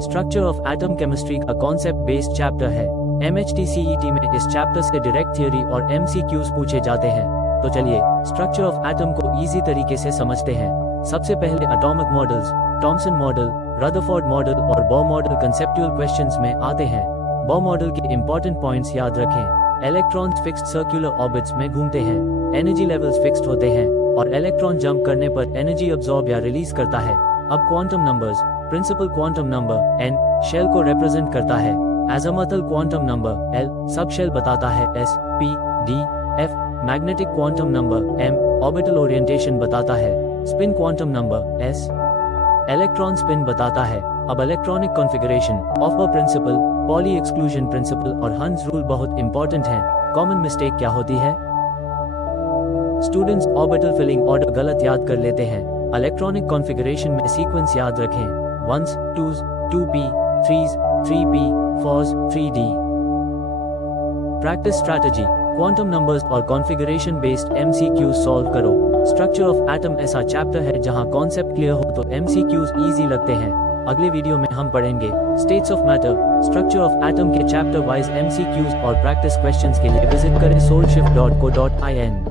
Structure of atom chemistry का concept based chapter है। MHT-CET में इस चैप्टर से डायरेक्ट थियोरी और MCQs पूछे जाते हैं। तो चलिए स्ट्रक्चर ऑफ एटम को इजी तरीके से समझते हैं। सबसे पहले atomic models, Thompson model, Rutherford model और बॉ मॉडल कंसेप्चुअल क्वेश्चंस में आते हैं। बॉ मॉडल के इंपॉर्टेंट पॉइंट्स याद रखें। इलेक्ट्रॉन्स फिक्स्ड सर्कुलर ऑर्बिट्स में घूमते हैं, एनर्जी लेवल्स फिक्स्ड होते हैं और इलेक्ट्रॉन जंप करने पर एनर्जी अब्सॉर्ब या रिलीज करता है। अब quantum numbers, principal quantum number n shell को रिप्रेजेंट करता है। Azimuthal quantum number l sub shell बताता है। s, p, d, f magnetic quantum number m orbital orientation बताता है। Spin quantum number s electron spin बताता है। अब electronic configuration, Aufbau principle, Pauli exclusion principle और हंस रूल बहुत important हैं। कॉमन मिस्टेक क्या होती है? स्टूडेंट्स ऑर्बिटल फिलिंग ऑर्डर गलत याद कर लेते हैं। इलेक्ट्रॉनिक कॉन्फ़िगरेशन में सीक्वेंस याद रखें। 1s, 2s, 2p, 3s, 3p, 4s, 3d। Practice strategy, quantum numbers और कॉन्फ़िगरेशन बेस्ड MCQs सॉल्व करो। स्ट्रक्चर ऑफ एटम ऐसा चैप्टर है जहां कॉन्सेप्ट क्लियर हो तो MCQs इजी लगते हैं। अगले वीडियो में हम पढ़ेंगे states of matter, structure of atom के चैप्टर वाइज MCQs और प्रैक्टिस क्वेश्चंस के लिए विजिट करें soulshift.co.in।